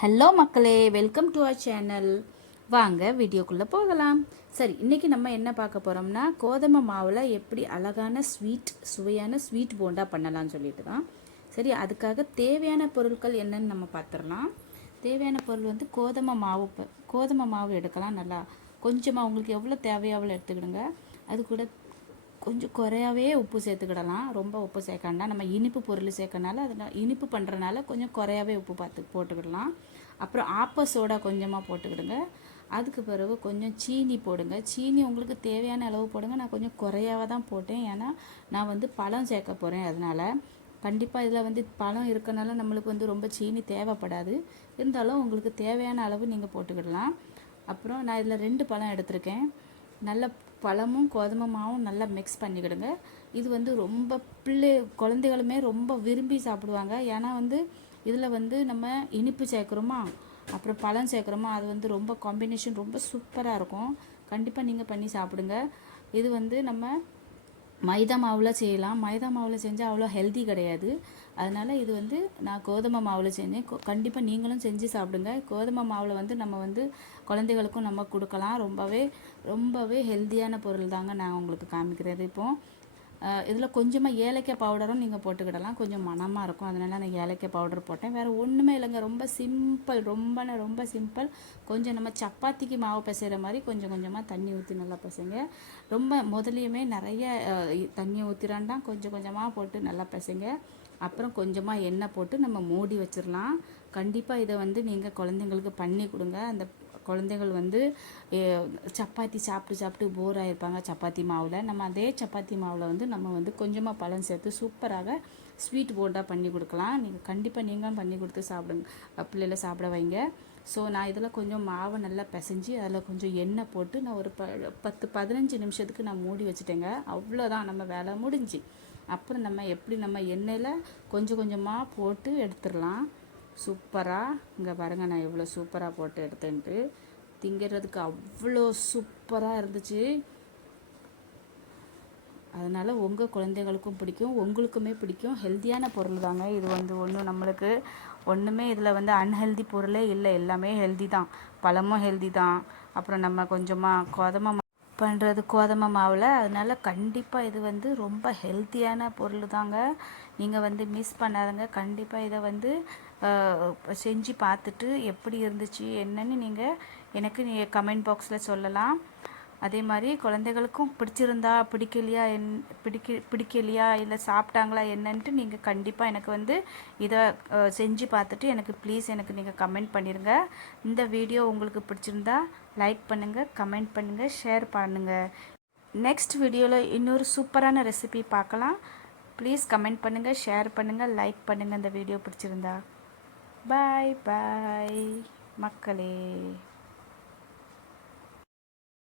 Hello மக்களே, welcome to our channel. வாங்க வீடியோக்குள்ளே போகலாம். சரி, இன்றைக்கி நம்ம என்ன பார்க்க போகிறோம்னா, கோதுமை மாவில் எப்படி அழகான சுவையான ஸ்வீட் போண்டா பண்ணலாம்னு சொல்லிட்டு தான். சரி, அதுக்காக தேவையான பொருட்கள் என்னன்னு நம்ம பார்த்துடலாம். தேவையான பொருள் வந்து கோதுமை மாவு எடுக்கலாம். நல்லா கொஞ்சமாக உங்களுக்கு எவ்வளோ தேவையோ அவ்வளோ எடுத்துக்கிடுங்க. அது கூட கொஞ்சம் குறையாவே உப்பு சேர்த்துக்கிடலாம். ரொம்ப உப்பு சேர்க்காண்டா, நம்ம இனிப்பு பொருள் சேர்க்கனால அதில் இனிப்பு பண்ணுறனால கொஞ்சம் குறையாவே உப்பு பார்த்து போட்டுக்கிடலாம். அப்புறம் ஆப்ப சோடா கொஞ்சமாக போட்டுக்கிடுங்க. அதுக்கு பிறகு கொஞ்சம் சீனி போடுங்க. சீனி உங்களுக்கு தேவையான அளவு போடுங்க. நான் கொஞ்சம் குறையாவே தான் போட்டேன், ஏன்னா நான் வந்து பழம் சேர்க்க போகிறேன். அதனால் கண்டிப்பாக இதில் வந்து பழம் இருக்கனால நம்மளுக்கு வந்து ரொம்ப சீனி தேவைப்படாது. இருந்தாலும் உங்களுக்கு தேவையான அளவு நீங்கள் போட்டுக்கிடலாம். அப்புறம் நான் இதில் 2 பழம் எடுத்திருக்கேன். நல்ல பழமும் கோதுமை மாவும் நல்லா மிக்ஸ் பண்ணிக்கிடுங்க. இது வந்து ரொம்ப குழந்தைகளுமே ரொம்ப விரும்பி சாப்பிடுவாங்க. ஏன்னா வந்து இதில் வந்து நம்ம இனிப்பு சேர்க்குறோமா, அப்புறம் பழம் சேர்க்குறோமா, அது வந்து ரொம்ப காம்பினேஷன் ரொம்ப சூப்பராக இருக்கும். கண்டிப்பாக நீங்கள் பண்ணி சாப்பிடுங்க. இது வந்து நம்ம மைதா மாவில் செய்யலாம். மைதா மாவில் செஞ்சால் அவ்வளோ ஹெல்தி கிடையாது. அதனால் இது வந்து நான் கோதுமை மாவில் செஞ்சேன். கண்டிப்பாக நீங்களும் செஞ்சு சாப்பிடுங்க. கோதுமை மாவில் வந்து நம்ம வந்து குழந்தைகளுக்கும் நம்ம கொடுக்கலாம். ரொம்பவே ஹெல்த்தியான பொருள் தாங்க நான் உங்களுக்கு காமிக்கிறது. இப்போது இதில் கொஞ்சமாக ஏலக்காய் பவுடரும் நீங்கள் போட்டுக்கிடலாம். கொஞ்சம் மணமாக இருக்கும், அதனால் நான் ஏலக்காய் பவுடர் போட்டேன். வேறு ஒன்றுமே இல்லைங்க, ரொம்ப சிம்பிள், ரொம்ப சிம்பிள். கொஞ்சம் நம்ம சப்பாத்திக்கு மாவு பிசைகிற மாதிரி கொஞ்சம் கொஞ்சமாக தண்ணி ஊற்றி நல்லா பிசைங்க. ரொம்ப முதலையுமே நிறைய தண்ணி ஊற்றிறாண்டாம், கொஞ்சம் கொஞ்சமாக போட்டு நல்லா பிசைங்க. அப்புறம் கொஞ்சமாக எண்ணெய் போட்டு நம்ம மூடி வச்சிடலாம். கண்டிப்பாக இதை வந்து நீங்கள் குழந்தைங்களுக்கு பண்ணி கொடுங்க. அந்த குழந்தைகள் வந்து சப்பாத்தி சாப்பிட்டு போர் ஆகிருப்பாங்க சப்பாத்தி மாவில். நம்ம அதே சப்பாத்தி மாவில் வந்து நம்ம வந்து கொஞ்சமாக பழம் சேர்த்து சூப்பராக ஸ்வீட் போண்டா பண்ணி கொடுக்கலாம். கண்டிப்பாக நீங்களும் பண்ணி கொடுத்து சாப்பிடுங்க, பிள்ளைகளை சாப்பிட வைங்க. ஸோ நான் இதில் கொஞ்சம் மாவை நல்லா பிசைஞ்சு அதில் கொஞ்சம் எண்ணெய் போட்டு நான் ஒரு 10-15 நிமிஷத்துக்கு நான் மூடி வச்சுட்டேங்க. அவ்வளோதான், நம்ம வேலை முடிஞ்சு. அப்புறம் நம்ம எண்ணெயில் கொஞ்சம் கொஞ்சமாக போட்டு எடுத்துடலாம். சூப்பராக இங்கே பாருங்கள், நான் எவ்வளோ சூப்பராக போட்டு எடுத்தேன்ட்டு. திங்கிறதுக்கு அவ்வளோ சூப்பராக இருந்துச்சு. அதனால் உங்கள் குழந்தைகளுக்கும் பிடிக்கும், உங்களுக்குமே பிடிக்கும். ஹெல்த்தியான பொருள் தாங்க இது. வந்து நம்மளுக்கு ஒன்றுமே இதில் வந்து அன்ஹெல்தி பொருளே இல்லை, எல்லாமே ஹெல்தி தான். பழமும் ஹெல்தி தான். அப்புறம் நம்ம கொஞ்சமாக கோதுமை மாவில், அதனால் கண்டிப்பாக இது வந்து ரொம்ப ஹெல்த்தியான பொருள் தாங்க. நீங்கள் வந்து மிஸ் பண்ணாதுங்க. கண்டிப்பாக இதை வந்து செஞ்சு பார்த்துட்டு எப்படி இருந்துச்சு என்னன்னு நீங்கள் எனக்கு கமெண்ட் பாக்ஸில் சொல்லலாம். அதே மாதிரி குழந்தைகளுக்கும் பிடிச்சிருந்தா பிடிக்கலையா இல்லை சாப்பிட்டாங்களா என்னன்ட்டு நீங்கள் கண்டிப்பாக எனக்கு வந்து இதை செஞ்சு பார்த்துட்டு எனக்கு ப்ளீஸ் நீங்கள் கமெண்ட் பண்ணிடுங்க. இந்த வீடியோ உங்களுக்கு பிடிச்சிருந்தா லைக் பண்ணுங்கள், கமெண்ட் பண்ணுங்கள், ஷேர் பண்ணுங்கள். நெக்ஸ்ட் வீடியோவில் இன்னொரு சூப்பரான ரெசிபி பார்க்கலாம். ப்ளீஸ் கமெண்ட் பண்ணுங்கள், ஷேர் பண்ணுங்கள், லைக் பண்ணுங்கள் இந்த வீடியோ பிடிச்சிருந்தா. பாய் பாய் மக்களே.